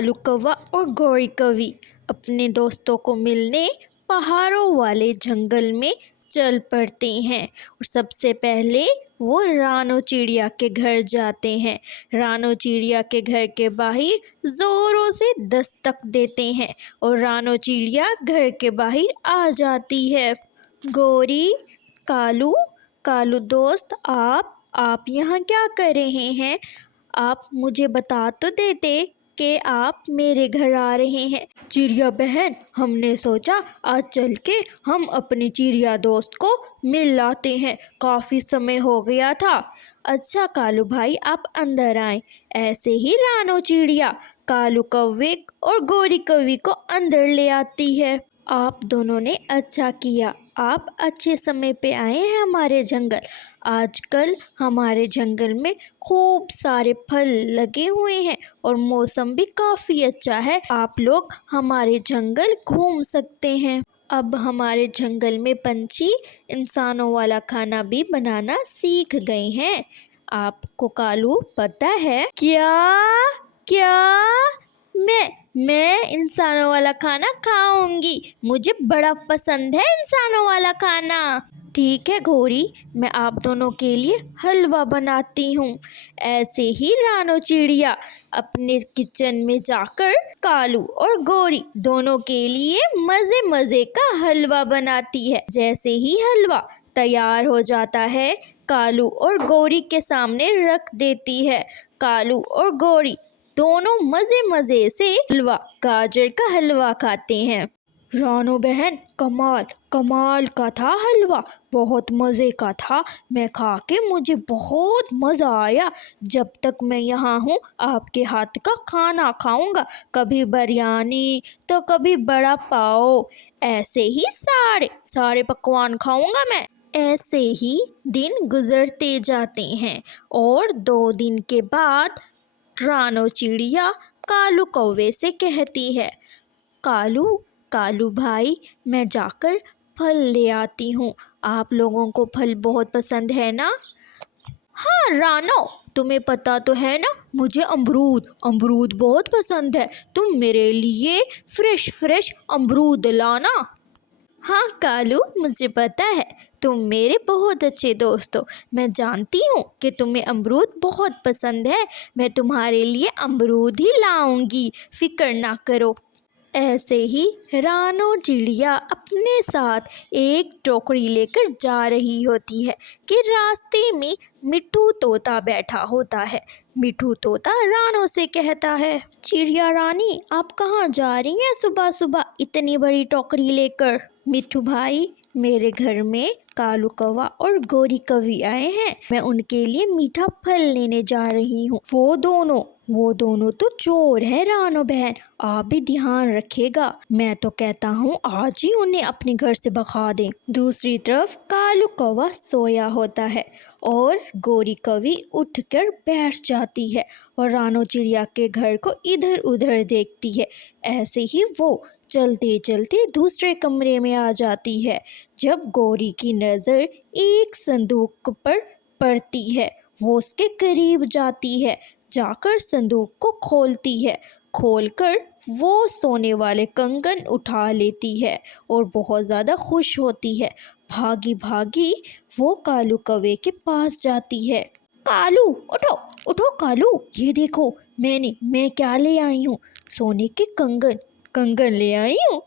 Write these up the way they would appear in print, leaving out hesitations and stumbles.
कालू कौवा और गौरी कौवी अपने दोस्तों को मिलने पहाड़ों वाले जंगल में चल पड़ते हैं और सबसे पहले वो रानो चिड़िया के घर जाते हैं। रानो चिड़िया के घर के बाहर ज़ोरों से दस्तक देते हैं और रानो चिड़िया घर के बाहर आ जाती है। गौरी, कालू, कालू दोस्त, आप यहाँ क्या कर रहे हैं? आप मुझे बता तो देते कि आप मेरे घर आ रहे हैं। चिड़िया बहन, हमने सोचा आज चल के हम अपने चिड़िया दोस्त को मिल लाते हैं, काफ़ी समय हो गया था। अच्छा कालू भाई, आप अंदर आए। ऐसे ही रानो चिड़िया कालू कौवे और गौरी कौवी को अंदर ले आती है। आप दोनों ने अच्छा किया, आप अच्छे समय पे आए हैं हमारे जंगल। आजकल हमारे जंगल में खूब सारे फल लगे हुए हैं और मौसम भी काफ़ी अच्छा है। आप लोग हमारे जंगल घूम सकते हैं। अब हमारे जंगल में पंछी इंसानों वाला खाना भी बनाना सीख गए हैं। आपको कालू पता है क्या? मैं इंसानों वाला खाना खाऊंगी, मुझे बड़ा पसंद है इंसानों वाला खाना। ठीक है गौरी, मैं आप दोनों के लिए हलवा बनाती हूँ। ऐसे ही रानो चिड़िया अपने किचन में जाकर कालू और गौरी दोनों के लिए मज़े मज़े का हलवा बनाती है। जैसे ही हलवा तैयार हो जाता है, कालू और गौरी के सामने रख देती है। कालू और गौरी दोनों मज़े मज़े से हलवा, गाजर का हलवा खाते हैं। रानो बहन, कमाल का था हलवा, बहुत मज़े का था। मैं खा के मुझे बहुत मज़ा आया। जब तक मैं यहाँ हूँ आपके हाथ का खाना खाऊंगा, कभी बिरयानी तो कभी बड़ा पाव, ऐसे ही सारे पकवान खाऊंगा मैं। ऐसे ही दिन गुजरते जाते हैं और 2 दिन के बाद रानो चिड़िया कालू कौवे से कहती है, कालू भाई, मैं जाकर फल ले आती हूँ। आप लोगों को फल बहुत पसंद है ना? हाँ रानो, तुम्हें पता तो है ना, मुझे अमरूद बहुत पसंद है। तुम मेरे लिए फ्रेश अमरूद लाना। हाँ कालू, मुझे पता है, तुम मेरे बहुत अच्छे दोस्त हो। मैं जानती हूँ कि तुम्हें अमरूद बहुत पसंद है। मैं तुम्हारे लिए अमरूद ही लाऊंगी, फिक्र ना करो। ऐसे ही रानो चिड़िया अपने साथ एक टोकरी लेकर जा रही होती है कि रास्ते में मिट्ठू तोता बैठा होता है। मिट्ठू तोता रानो से कहता है, चिड़िया रानी, आप कहाँ जा रही हैं सुबह सुबह इतनी बड़ी टोकरी लेकर? मिट्ठू भाई, मेरे घर में कालू कौवा और गौरी कौवी आए हैं, मैं उनके लिए मीठा फल लेने जा रही हूँ। वो दोनों तो चोर है रानो बहन, आप भी ध्यान रखिएगा। मैं तो कहता हूँ आज ही उन्हें अपने घर से भगा दें। दूसरी तरफ कालू कौवा सोया होता है और गौरी कौवी उठकर बैठ जाती है और रानो चिड़िया के घर को इधर उधर देखती है। ऐसे ही वो चलते चलते दूसरे कमरे में आ जाती है। जब गौरी की नज़र एक संदूक पर पड़ती है, वो उसके करीब जाती है, जाकर संदूक को खोलती है। खोलकर वो सोने वाले कंगन उठा लेती है और बहुत ज़्यादा खुश होती है। भागी भागी वो कालू कौवे के पास जाती है। कालू, उठो कालू, ये देखो मैं क्या ले आई हूँ। सोने के कंगन ले आई हूँ।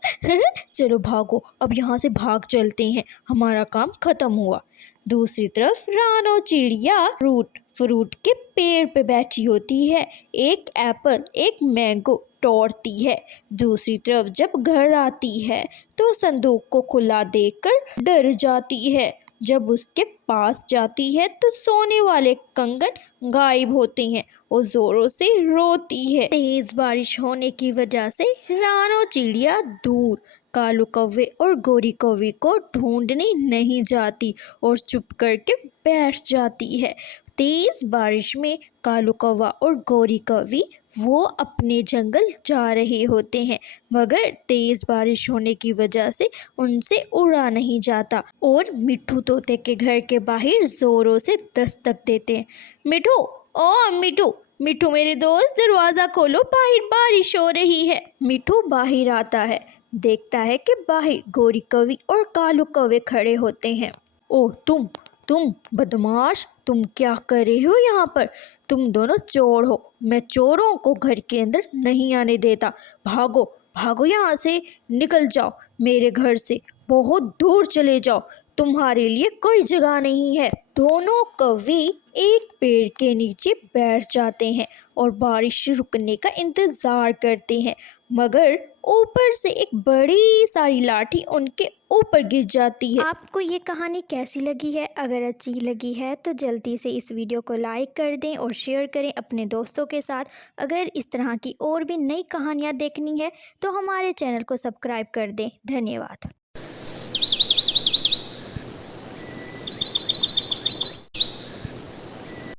चलो भागो, अब यहाँ से भाग चलते हैं, हमारा काम खत्म हुआ। दूसरी तरफ रानो चिड़िया फ्रूट के पेड़ पे बैठी होती है, एक एप्पल एक मैंगो तोड़ती है। दूसरी तरफ जब घर आती है तो संदूक को खुला देखकर डर जाती है। जब उसके पास जाती है तो सोने वाले कंगन गायब होते हैं और जोरों से रोती है। तेज बारिश होने की वजह से रानो चिड़िया दूर कालू कौवे और गौरी कौवी को ढूंढने नहीं जाती और चुप करके बैठ जाती है। तेज बारिश में कालू कौवा और गौरी कौवी वो अपने जंगल जा रहे होते हैं, मगर तेज बारिश होने की वजह से उनसे उड़ा नहीं जाता और मिट्ठू तोते के घर के बाहर जोरों से दस्तक देते हैं। मिट्ठू, ओ मिट्ठू, मिठू मेरे दोस्त, दरवाज़ा खोलो, बाहर बारिश हो रही है। मिठू बाहर आता है, देखता है कि बाहर गोरी कौवी और कालू कौवे खड़े होते हैं। ओह तुम बदमाश, तुम क्या कर रहे हो यहाँ पर? तुम दोनों चोर हो, मैं चोरों को घर के अंदर नहीं आने देता। भागो भागो यहाँ से, निकल जाओ मेरे घर से, बहुत दूर चले जाओ, तुम्हारे लिए कोई जगह नहीं है। दोनों कौवे एक पेड़ के नीचे बैठ जाते हैं और बारिश रुकने का इंतजार करते हैं, मगर ऊपर से एक बड़ी सारी लाठी उनके ऊपर गिर जाती है। आपको ये कहानी कैसी लगी है? अगर अच्छी लगी है तो जल्दी से इस वीडियो को लाइक कर दें और शेयर करें अपने दोस्तों के साथ। अगर इस तरह की और भी नई कहानियाँ देखनी है तो हमारे चैनल को सब्सक्राइब कर दें। धन्यवाद।